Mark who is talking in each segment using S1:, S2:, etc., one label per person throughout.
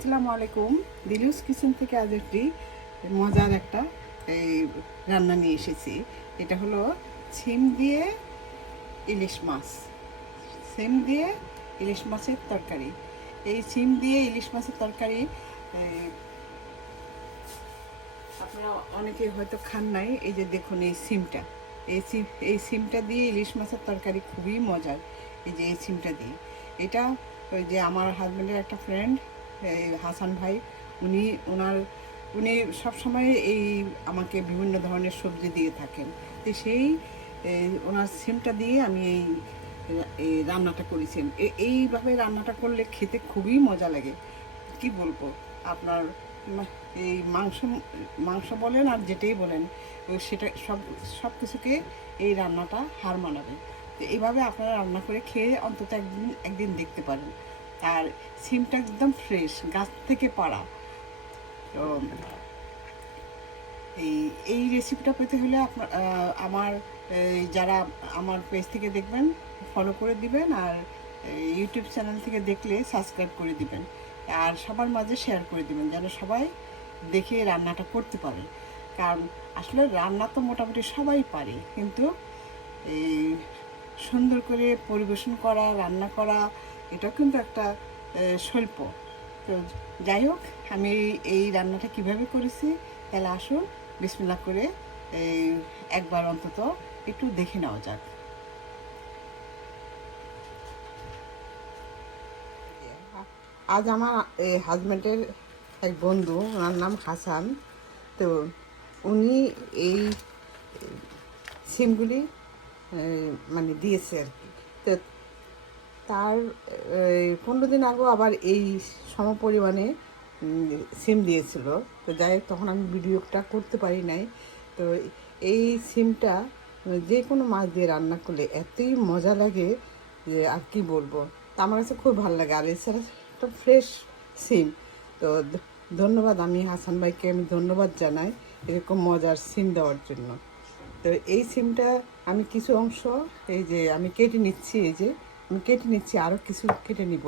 S1: আসসালামু আলাইকুম। দিলুস কিচেন থেকে আজ একটি মজার একটা এই রান্না নিয়ে এসেছি। এটা হলো ছিম দিয়ে ইলিশ মাছ। সিম দিয়ে ইলিশ মাছের তরকারি। এই সিম দিয়ে ইলিশ মাছের তরকারি আপনারা অনেকে হয়তো খান নাই। এই যে দেখুন এই সিমটা এই সিম এই সিমটা দিয়ে ইলিশ মাছের তরকারি খুবই মজার। এই যে এই সিমটা দিয়ে। এটা ওই যে আমার হাজব্যান্ডের একটা ফ্রেন্ড হাসান ভাই, উনি ওনার, উনি সবসময় এই আমাকে বিভিন্ন ধরনের সবজি দিয়ে থাকেন। তো সেই ওনার সিমটা দিয়ে আমি এই রান্নাটা করেছেন এইভাবে রান্নাটা করলে খেতে খুবই মজা লাগে। কি বলব? আপনার এই মাংস মাংস বলেন আর যেটাই বলেন সেটা সব সব কিছুকে এই রান্নাটা হার মানাবে। তো এইভাবে আপনারা রান্না করে খেয়ে অন্তত একদিন একদিন দেখতে পারেন। আর সিমটা একদম ফ্রেশ গাছ থেকে পাড়া। তো এই এই রেসিপিটা পেতে হলে আপনার আমার যারা আমার পেজ থেকে দেখবেন ফলো করে দিবেন আর ইউটিউব চ্যানেল থেকে দেখলে সাবস্ক্রাইব করে দিবেন। আর সবার মাঝে শেয়ার করে দিবেন, যেন সবাই দেখে রান্নাটা করতে পারে। কারণ আসলে রান্না তো মোটামুটি সবাই পারে, কিন্তু এই সুন্দর করে পরিবেশন করা, রান্না করা এটা কিন্তু একটা স্বল্প তো যাই হোক, আমি এই- রান্নাটা কীভাবে করেছি, তাহলে আসুন বিসমিল্লা করে এই একবার অন্তত একটু দেখে নেওয়া যাক। আজ আমার এই হাজব্যান্ডের এক বন্ধু, ওনার নাম হাসান। তো উনি এই সিমগুলি মানে দিয়েছে আর কি। তো তার পনেরো দিন আগেও আবার এই সম পরিমাণে সিম দিয়েছিল। তো যাই তখন আমি ভিডিওটা করতে পারি নাই। তো এই সিমটা, যে কোনো মাছ দিয়ে রান্না করলে এতই মজা লাগে যে আর কি বলব। তা আমার কাছে খুব ভালো লাগে। আর এছাড়া একটা ফ্রেশ সিম। তো ধন্যবাদ আমি হাসান ভাইকে, আমি ধন্যবাদ জানাই এরকম মজার সিম দেওয়ার জন্য। তো এই সিমটা আমি কিছু অংশ, এই যে আমি কেটে নিচ্ছি, এই যে আমি কেটে নিচ্ছি আরও কিছু কেটে নিব।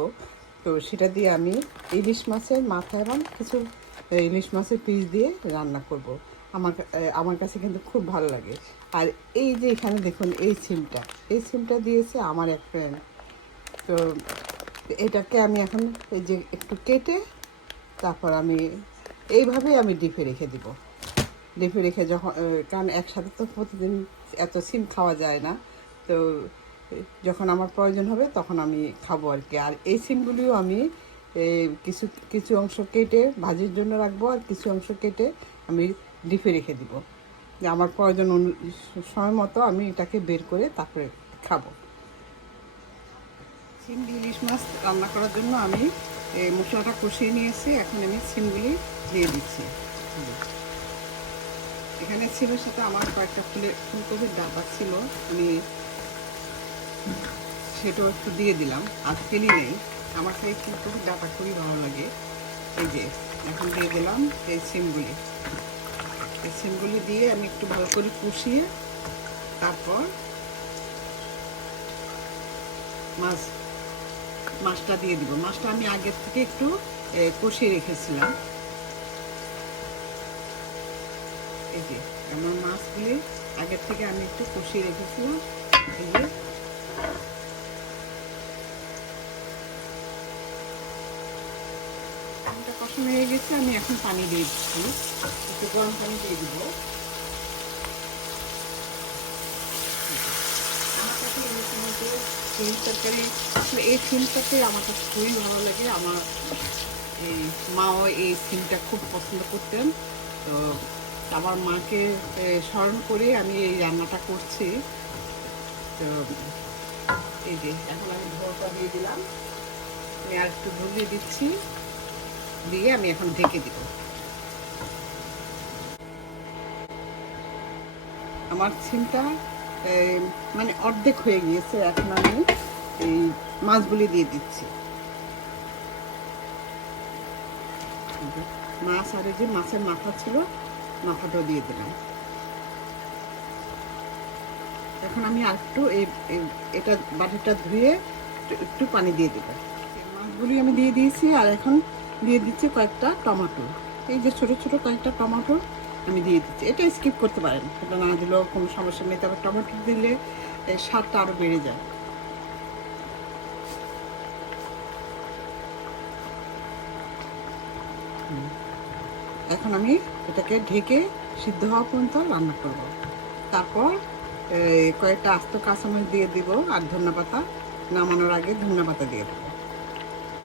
S1: তো সেটা দিয়ে আমি ইলিশ মাছের মাথা এবং কিছু ইলিশ মাছের পিস দিয়ে রান্না করব। আমার আমার কাছে কিন্তু খুব ভালো লাগে। আর এই যে এখানে দেখুন, এই সিমটা এই সিমটা দিয়েছে আমার এক ফ্রেন্ড তো এটাকে আমি এখন এই যে একটু কেটে তারপর আমি এইভাবেই আমি ডিপে রেখে দিব। ডিপে রেখে যখন কারণ একসাথে তো প্রতিদিন এত সিম খাওয়া যায় না। তো যখন আমার প্রয়োজন হবে তখন আমি খাব আর কি। আর এই সিমগুলিও আমি কিছু কিছু অংশ কেটে ভাজির জন্য রাখব আর কিছু অংশ কেটে আমি ডিপে রেখে দিব। আমার প্রয়োজন সময় মতো আমি এটাকে বের করে তারপরে খাব। সিম ইলিশ মাছ রান্না করার জন্য আমি মশলাটা কষিয়ে নিয়েছি। এখন আমি সিমগুলি দিয়ে দিচ্ছি। এখানে ছিল সাথে আমার কয়েকটা ফুলে, ফুলকপির ডাবা ছিল। আমি সেটাও একটু দিয়ে দিলাম। ফেলি নেই। আমার তো এই ডাটা খুবই ভালো লাগে। এই যে, এখন দিয়ে দিলাম এই সিমগুলি। এই সিমগুলি দিয়ে আমি একটু ভালো করে কষিয়ে তারপর মাছ, মাছটা দিয়ে দিব। মাছটা আমি আগের থেকে একটু কষিয়ে রেখেছিলাম। এই যে, আমার মাছগুলি আগের থেকে আমি একটু কষিয়ে রেখেছিলাম। এই যে কষানো হয়ে গেছে, আমি এখন পানি দিয়ে দিচ্ছি। পানি দিয়ে দিব। তরকারি এই আমার খুবই ভালো লাগে। আমার এই মাও এই সিমটা খুব পছন্দ করতেন। তো আমার মাকে স্মরণ করে আমি এই রান্নাটা করছি। তো এই যে, এখন আমি দিয়ে দিলাম। আমি আর একটু ঝোল দিয়ে দিচ্ছি। দিয়ে আমি এখন ঢেকে দিব। আমার সিমটা মানে অর্ধেক হয়ে গিয়েছে। এখন আমি এই মাছগুলি দিয়ে দিচ্ছি। মাছ আর এই যে মাছের মাথা ছিল, মাথাটাও দিয়ে দিলাম। এখন আমি আরেকটু এই এটা বাটিটা ধুয়ে একটু- একটু পানি দিয়ে দেবো। মাছগুলি আমি দিয়ে দিয়েছি আর এখন দিয়ে দিচ্ছি কয়েকটা টমেটো। এই যে ছোট ছোট কয়েকটা টমেটো আমি দিয়ে দিচ্ছি। এটা স্কিপ করতে পারেন। এটা না দিলেও কোনো সমস্যা নেই, তবে টমেটো দিলে স্বাদটা আরও বেড়ে যায়। এখন আমি এটাকে ঢেকে সিদ্ধ হওয়া পর্যন্ত রান্না করব। তারপর কয়েকটা আস্ত কাঁচামরিচ দিয়ে দিব আর ধন্যা পাতা নামানোর আগে ধন্যা পাতা দিয়ে দেবো।